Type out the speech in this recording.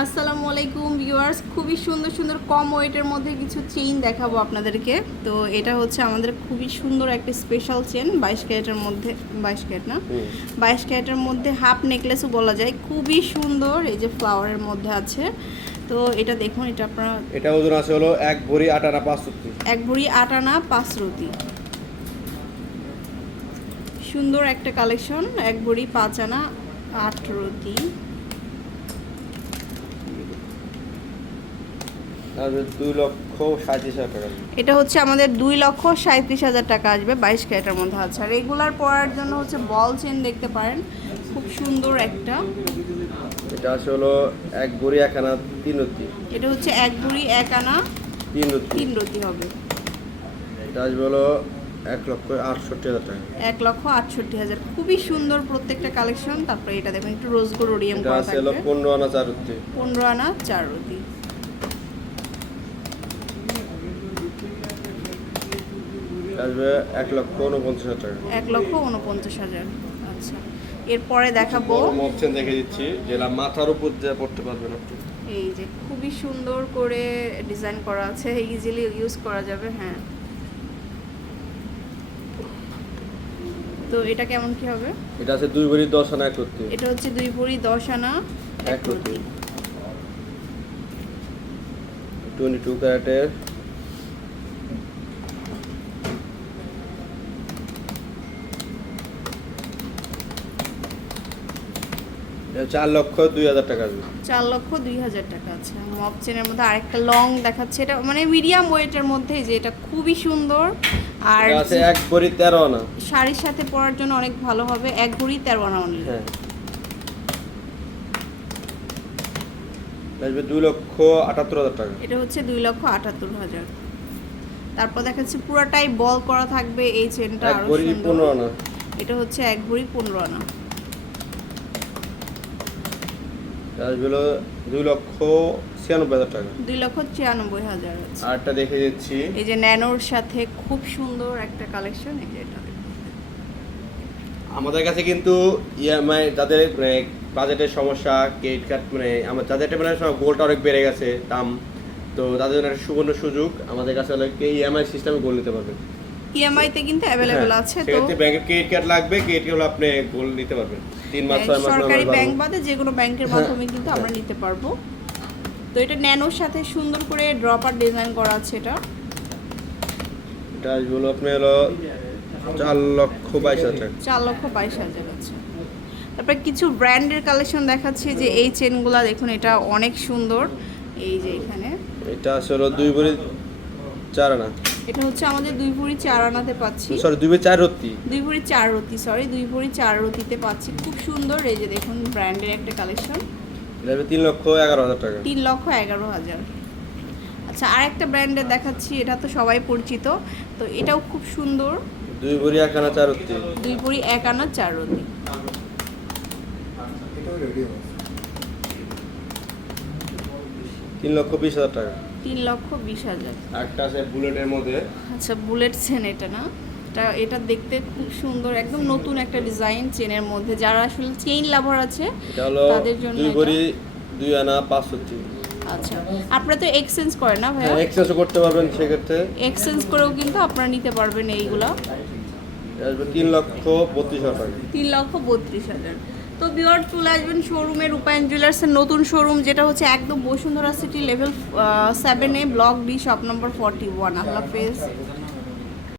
আসসালামু আলাইকুম ভিউয়ার্স। খুবই সুন্দর সুন্দর কম ওয়েটের মধ্যে কিছু চেইন দেখাবো আপনাদেরকে। তো এটা হচ্ছে আমাদের খুবই সুন্দর একটা স্পেশাল চেন বাইশ ক্যারেটের মধ্যে বাইশ ক্যারেট না? বাইশ ক্যারেটের মধ্যে হাফ নেকলেসও বলা যায়। খুবই সুন্দর এই যে ফ্লাওয়ারের মধ্যে আছে। তো এটা দেখুন এটা আপনারা এটা ওজন আছে হলো এক ভরি আট আনা পাঁচ সত্যি এক ভরি আট আনা পাঁচ রতি সুন্দর একটা কালেকশন এক ভরি পাঁচ আনা আট রতি তারপরে দুই লক্ষ সাঁত্রিশ হাজার টাকা এটা হচ্ছে আমাদের দুই লক্ষ সাঁত্রিশ হাজার টাকা আসবে বাইশ ক্যারেটের মধ্যে আছে। আর রেগুলার পরার জন্য হচ্ছে বল চেন দেখতে পারেন খুব সুন্দর একটা। এটা আছে হলো এক ভরি এক আনা তিন রত্তি এটা হচ্ছে এক ভরি এক আনা তিন রত্তি তিন রতি হবে। এটা আসবে হলো এক লক্ষ আটষট্টি হাজার টাকা। এক লক্ষ আটষট্টি হাজার। খুবই সুন্দর প্রত্যেকটা কালেকশন। তারপরে এটা দেখবেন একটু রোজ গোল্ড ওরিয়াম এটা করা থাকবে। পনেরো আনা চার রত্তি পনেরো আনা চার রতি আসবে এক লক্ষ উনপঞ্চাশ হাজার এক লক্ষ উনপঞ্চাশ হাজার আচ্ছা। এরপরে দেখাবো মপচেন দেখে দিচ্ছি যেটা মাথার উপর দিয়ে পড়তে পারবেন আপনি। এই যে খুবই সুন্দর করে ডিজাইন করা আছে ইজিলি ইউজ করা যাবে হ্যাঁ। তো এটা কেমন কি হবে? এটা আছে দুই ভরি দশ আনা এক রত্তি এটা হচ্ছে দুই ভরি দশ আনা এক রত্তি টোয়েন্টি টু ক্যারেটের চার লক্ষ দুই হাজার টাকা আসবে চার লক্ষ দুই হাজার টাকা আছে মপ চেনের মধ্যে আরেকটা লং দেখাচ্ছে। এটা মানে মিডিয়াম ওয়েটের মধ্যে যে এটা খুবই সুন্দর। আর আছে এক ভরি তেরো আনা। শাড়ির সাথে পরার জন্য অনেক ভালো হবে। এক ভরি তেরো আনা অনলি হ্যাঁ। আসবে দুই লক্ষ আটাত্তর হাজার টাকা। এটা হচ্ছে দুই লক্ষ আটাত্তর হাজার। তারপর দেখাচ্ছে পুরাটাই বল করা থাকবে। এই চেনটা আরও সুন্দর। এটা হচ্ছে এক ভরি পনেরো আনা। হলো দুই লক্ষ ছিয়ানব্বই হাজার টাকা। দুই লক্ষ ছিয়ানব্বই হাজার দেখে দিচ্ছি। এই যে ন্যানোর সাথে খুব সুন্দর একটা কালেকশন এই যে এটা আমাদের কাছে কিন্তু ইএমআই যাদের মানে বাজেটের সমস্যা ক্রেডিট কার্ড মানে আমার যাদের মানে গোলটা অনেক বেড়ে গেছে দাম। তো তাদের জন্য একটা সুবর্ণ সুযোগ। আমাদের কাছে হলে ইএমআই সিস্টেমে গোল নিতে পারবেন ইএমআই তে কিন্তু অ্যাভেলেবেল আছে তো। সেক্ষেত্রে ব্যাংকের ক্রেডিট কার্ড লাগবে ক্রেডিট কার্ড আপনি গোল নিতে পারবেন। তিন মাস ছয় মাস সরকারি ব্যাংক বাদে যে কোনো ব্যাংকের হ্যাঁ, মাধ্যমে কিন্তু আমরা নিতে পারব। তো এটা ন্যানোর সাথে সুন্দর করে ড্রপার ডিজাইন করা আছে এটা। এটা আসবে হলো আপনি হলো চার লক্ষ বাইশ হাজার চার লক্ষ বাইশ হাজার আছে। তারপরে কিছু ব্র্যান্ডের কালেকশন দেখাচ্ছি যে এই চেনগুলা দেখুন এটা অনেক সুন্দর। এই যে এখানে। এটা আছে হলো দুই ভরি চার আনা। এটা হচ্ছে আমাদের দুই ভরি চার আনাতে পাচ্ছি। সরি দুই ভরি চার রত্তি? দুই ভরি চার রতি সরি দুই ভরি চার রতিতে পাচ্ছি। খুব সুন্দর এই যে দেখুন ব্র্যান্ডের একটা কালেকশন এটা তিন লক্ষ এগারো হাজার টাকা। তিন লক্ষ এগারো হাজার। আচ্ছা আর একটা ব্র্যান্ডের দেখাচ্ছি এটা তো সবাই পরিচিত। তো এটাও খুব সুন্দর। দুই ভরি এক আনা চার রত্তি। দুই ভরি এক আনা চার রতি তিন লক্ষ বিশ হাজার টাকা। তিন লক্ষ বিশ হাজার। একটা আছে বুলেটের মধ্যে। আচ্ছা বুলেট চেন এটা না? এটা এটা দেখতে খুব সুন্দর একদম নতুন একটা ডিজাইন চেনের মধ্যে। যারা আসলে চেইন লাভার আছে তাদের জন্য দুই ভরি দুই আনা পাঁচ রত্তি আচ্ছা আপনারা তো এক্সচেঞ্জ করেন না ভাইয়া? হ্যাঁ এক্সচেঞ্জও করতে পারবেন সেক্ষেত্রে। এক্সচেঞ্জ করেও কিন্তু আপনারা নিতে পারবেন এইগুলা। তিন লক্ষ বত্রিশ হাজার তিন লক্ষ বত্রিশ হাজার। তো বিওর চলে আসবেন শোরুমে রূপায়ণ জুয়েলার্সের নতুন শোরুম যেটা হচ্ছে একদম বসুন্ধরা সিটি লেভেল সেভেনে block D shop number forty one আল্লাহ হাফেজ।